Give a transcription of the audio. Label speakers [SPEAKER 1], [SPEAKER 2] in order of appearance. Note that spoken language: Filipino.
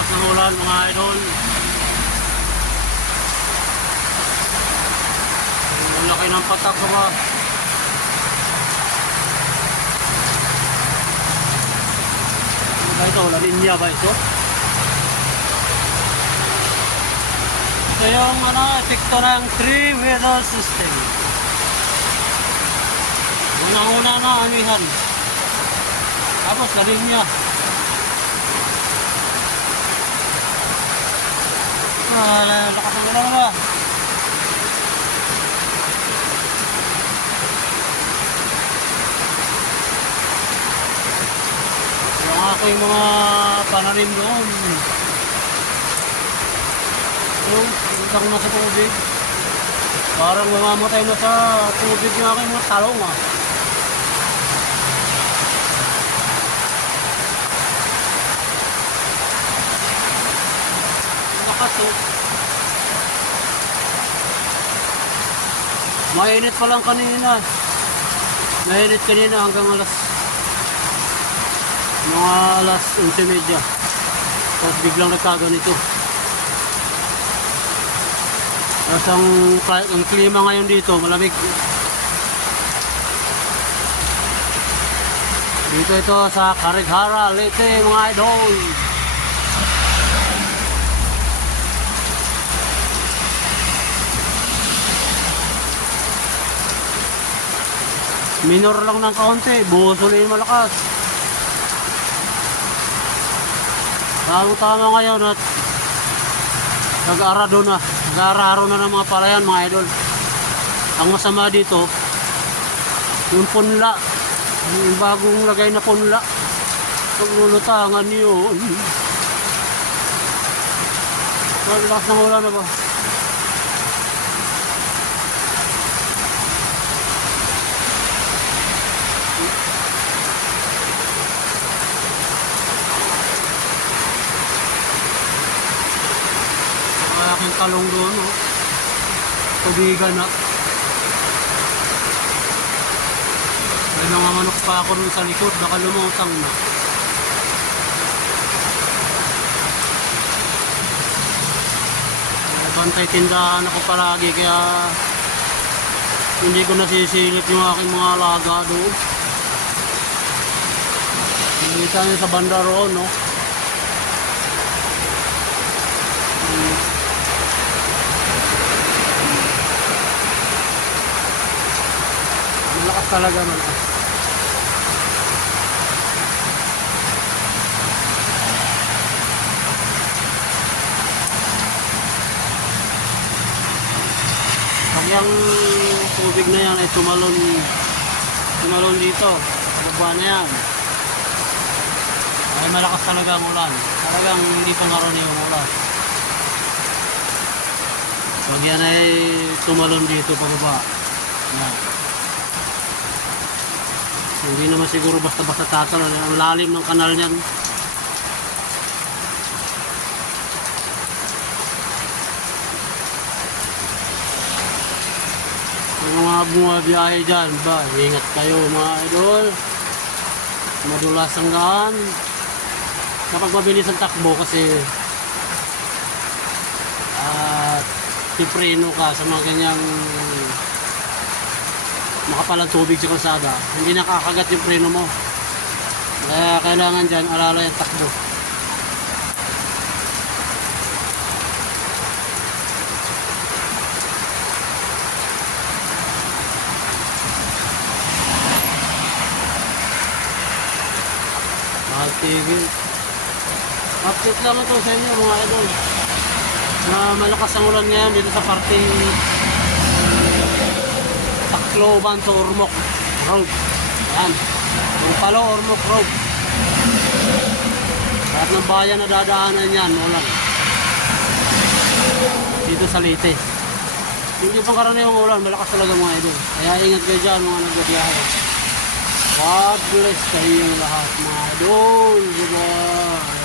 [SPEAKER 1] lakas ng mga idol. Ang laki ng patak mga. Ano ba ito? La Linya ba ito? Ito yung ano, epekto ng three weather system. Unang-una na amihan. Tapos la Linya. Ah, lakas ng ulan ba? Yung aking mga pananim doon. Yung utang na sa tubig. Parang mamamatay na sa tubig yung aking mga talong ah. Lakas oh. Mainit pa lang kanina. Mainit kanina hanggang alas mga alas 11.30 tapos biglang nagkaganito tapos ang, ang klima ngayon dito malamig dito ito sa Carighara, Leyte mga idol minor lang ng kaunti buhos ulit malakas Tama tama ngayon at nag-arado na. Nag-araro na ng mga palayan mga idol. Ang masama dito, yung punla. Yung bagong lagay na punla. Paglulutangan yun. Malakas ng ulan na ba? Ang aking talong doon, oh. Tubigan na. May mga manok pa ako dun sa likod, baka lumutang na. Bantay tindahan ako palagi, kaya hindi ko nasisilip yung aking mga alaga doon. Nakita sa banda roon, no? Talaga malakas. Pag yung tubig na yan ay tumalon tumalon dito baba na yan. Ay malakas talaga ang ulan. Talagang hindi pa marami yung ulan. Pag yan ay tumalon dito pababa. Yan hindi naman siguro basta-basta tatalon. Ang lalim ng kanal niyan. Yung mga bumabiyahe dyan, ba, ingat kayo mga idol. Madulas ang daan. Kapag mabilis ang takbo kasi at pipreno ka sa mga ganyang makapalang tubig sa kalsada, hindi nakakagat yung preno mo. Kaya kailangan dyan alalay ang takbo. Mahal tigil. Update lang ito sa inyo mga idol. Na malakas ang ulan ngayon dito sa parting Tacloban to Ormoc Road. Yan. Yung Palo Ormoc Road. Lahat ng bayan na dadaanan yan, ulan. Dito sa Leyte. Hindi pang karaniwang ulan, malakas talaga mga idol. Kaya ingat kayo dyan mga nagbabiyahe. God bless sa inyong lahat mga idol. Goodbye.